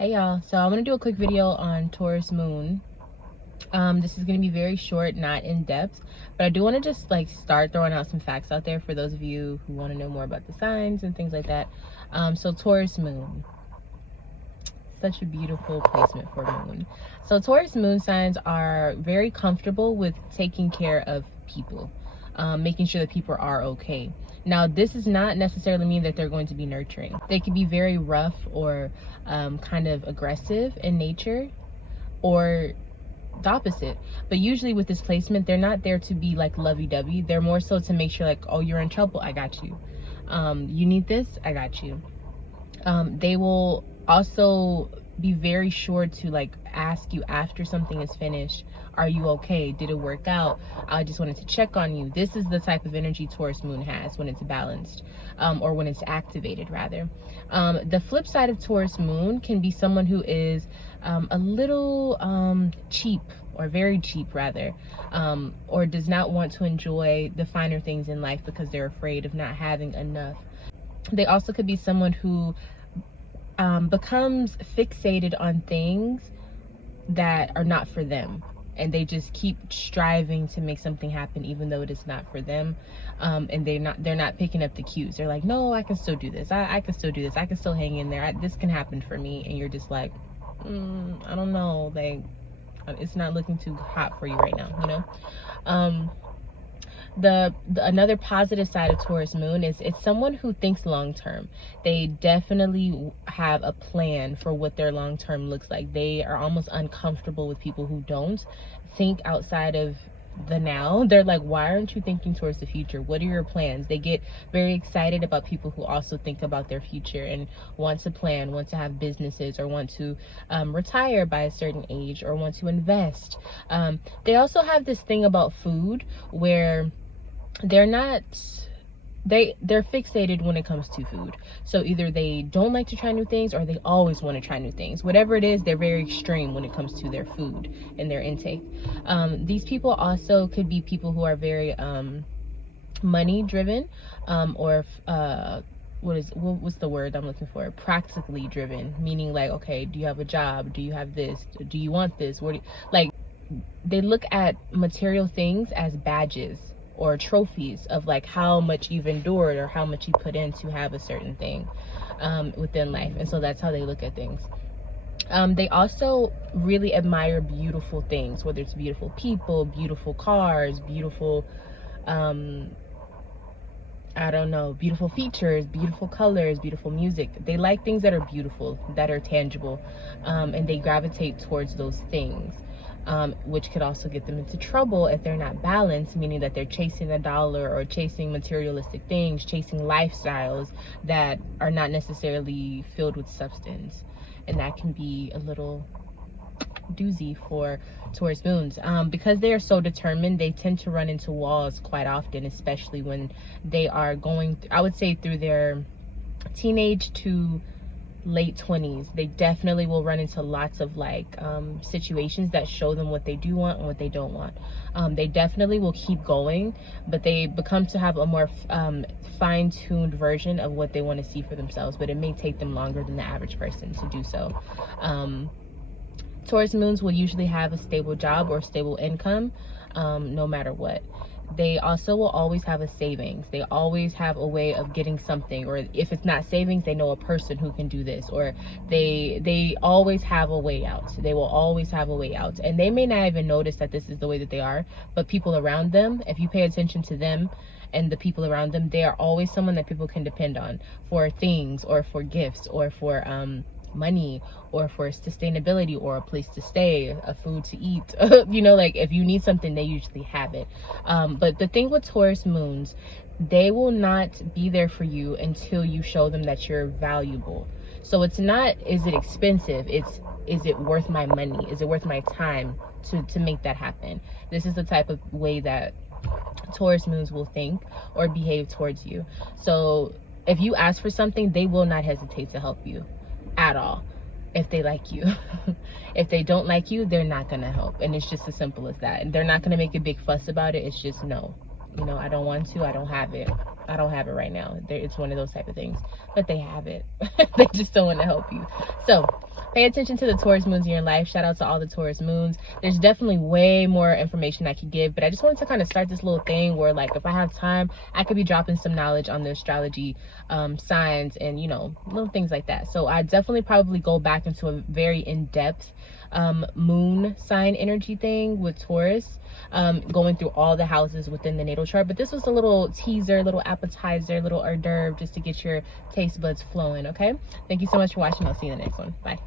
Hey y'all, so I'm gonna do a quick video on Taurus moon. This is gonna be very short, not in depth, but I do want to just like start throwing out some facts out there for those of you who want to know more about the signs and things like that. So Taurus moon, such a beautiful placement for moon. So Taurus moon signs are very comfortable with taking care of people, making sure that people are okay. Now, this does not necessarily mean that they're going to be nurturing. They can be very rough or kind of aggressive in nature, or the opposite. But usually with this placement, they're not there to be like lovey-dovey. They're more so to make sure like, oh, you're in trouble, I got you. You need this, I got you. They will also be very sure to like ask you after something is finished, are you okay? Did it work out? I just wanted to check on you. This is the type of energy Taurus moon has when it's balanced, or when it's activated rather. The flip side of Taurus moon can be someone who is a little cheap, or very cheap rather, or does not want to enjoy the finer things in life because they're afraid of not having enough. They also could be someone who becomes fixated on things that are not for them, and they just keep striving to make something happen even though it is not for them. And they're not picking up the cues. They're like, no, I can still do this, I can still do this, I can still hang in there, this can happen for me. And you're just like, I don't know, like it's not looking too hot for you right now, you know. The another positive side of Taurus moon is it's someone who thinks long term. They definitely have a plan for what their long term looks like. They are almost uncomfortable with people who don't think outside of the now. They're like, why aren't you thinking towards the future? What are your plans? They get very excited about people who also think about their future and want to plan, want to have businesses, or want to retire by a certain age, or want to invest. They also have this thing about food where they're fixated when it comes to food. So either they don't like to try new things, or they always want to try new things. Whatever it is, they're very extreme when it comes to their food and their intake. These people also could be people who are very money driven, or what's the word I'm looking for? Practically driven, meaning like, okay, do you have a job? Do you have this? Do you want this? Like, they look at material things as badges or trophies of like how much you've endured or how much you put in to have a certain thing within life. And so that's how they look at things. They also really admire beautiful things, whether it's beautiful people, beautiful cars, beautiful I don't know, beautiful features, beautiful colors, beautiful music. They like things that are beautiful, that are tangible, and they gravitate towards those things. Which could also get them into trouble if they're not balanced, meaning that they're chasing a dollar or chasing materialistic things, chasing lifestyles that are not necessarily filled with substance. And that can be a little doozy for Taurus moons. Because they are so determined, they tend to run into walls quite often, especially when they are going, I would say, through their teenage to late 20s. They definitely will run into lots of like situations that show them what they do want and what they don't want. They definitely will keep going, but they become to have a more fine-tuned version of what they want to see for themselves, but it may take them longer than the average person to do so. Taurus moons will usually have a stable job or stable income, no matter what. They also will always have a savings. They always have a way of getting something, or if it's not savings, they know a person who can do this, or they always have a way out. They will always have a way out, and they may not even notice that this is the way that they are, but people around them, if you pay attention to them and the people around them, they are always someone that people can depend on for things, or for gifts, or for money, or for sustainability, or a place to stay, a food to eat. You know, like if you need something, they usually have it. But the thing with Taurus moons, they will not be there for you until you show them that you're valuable. So it's not, is it expensive? It's, is it worth my money? Is it worth my time to make that happen? This is the type of way that Taurus moons will think or behave towards you. So if you ask for something, they will not hesitate to help you at all, if they like you. If they don't like you, they're not gonna help, and it's just as simple as that. And they're not gonna make a big fuss about it. It's just, no, you know, I don't want to, I don't have it right now. It's one of those type of things, but they have it. They just don't want to help you. So pay attention to the Taurus moons in your life. Shout out to all the Taurus moons. There's definitely way more information I could give, but I just wanted to kind of start this little thing where, like, if I have time, I could be dropping some knowledge on the astrology signs and, you know, little things like that. So I definitely probably go back into a very in-depth moon sign energy thing with Taurus, going through all the houses within the natal chart. But this was a little teaser, little appetizer, little hors d'oeuvre, just to get your taste buds flowing. Okay, thank you so much for watching. I'll see you in the next one. Bye.